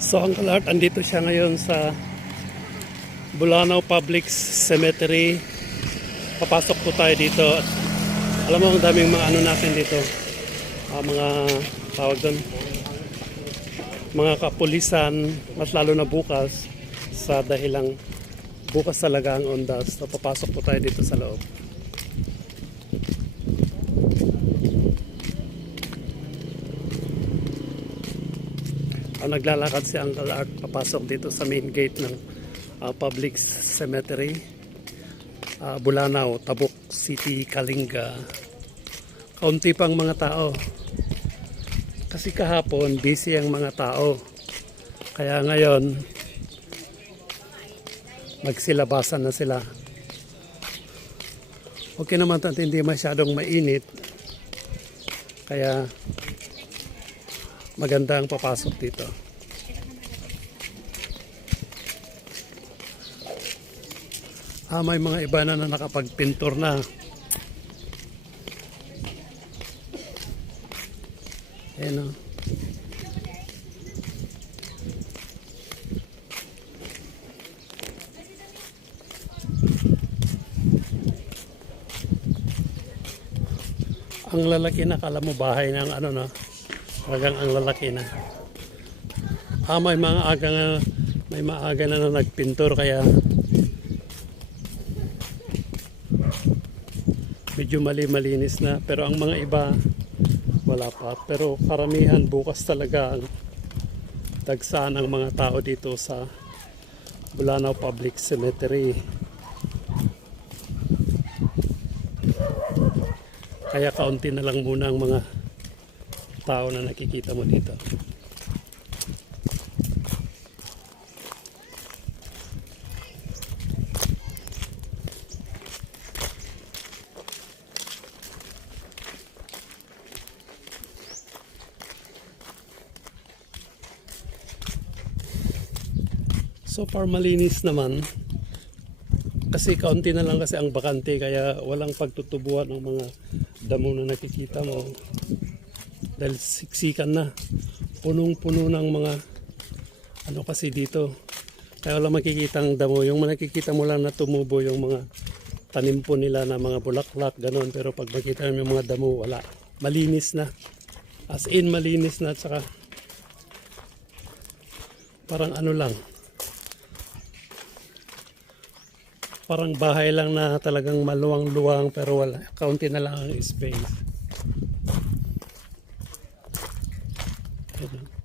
So Uncle Art, andito siya ngayon sa Bulanao Public Cemetery. Papasok po tayo dito. At alam mo, ang daming mga ano natin dito. Ah, mga tawag doon. Mga kapulisan, mas lalo na bukas sa dahilang bukas talaga ang ondas. So papasok po tayo dito sa loob. Ang naglalakad si Uncle Art papasok dito sa main gate ng ah, public cemetery. Ah, Bulanao, Tabuk City, Kalinga. Kaunti pang mga tao. Kasi kahapon, busy ang mga tao. Kaya ngayon, magsilabasan na sila. Okay naman at hindi masyadong mainit. Kaya maganda ang papasok dito. Ah, may mga iba na na nakapagpintor na. Ayan o. Ang lalaki na, kala mo bahay ng ano na. Talagang ang lalaki na. Ah, may mga aga na, may maaga na na nagpintor kaya medyo mali-malinis na. Pero ang mga iba, wala pa. Pero karamihan bukas talaga ang dagsaan ng mga tao dito sa Bulanao Public Cemetery. Kaya kaunti na lang muna ang mga tao na nakikita mo dito. So far malinis naman. Kasi kaunti na lang kasi ang bakante kaya walang pagtutubuan ng mga damo na nakikita mo. Dahil siksikan na. Punong-puno ng mga ano kasi dito. Kaya wala makikita ang damo. Yung nakikita mo lang na tumubo yung mga tanim po nila na mga bulaklak, ganon. Pero pag makita mo yung mga damo, wala. Malinis na. As in, malinis na. At saka parang ano lang. Parang bahay lang na talagang maluwang-luwang pero wala. Kaunti na lang ang space. piggy.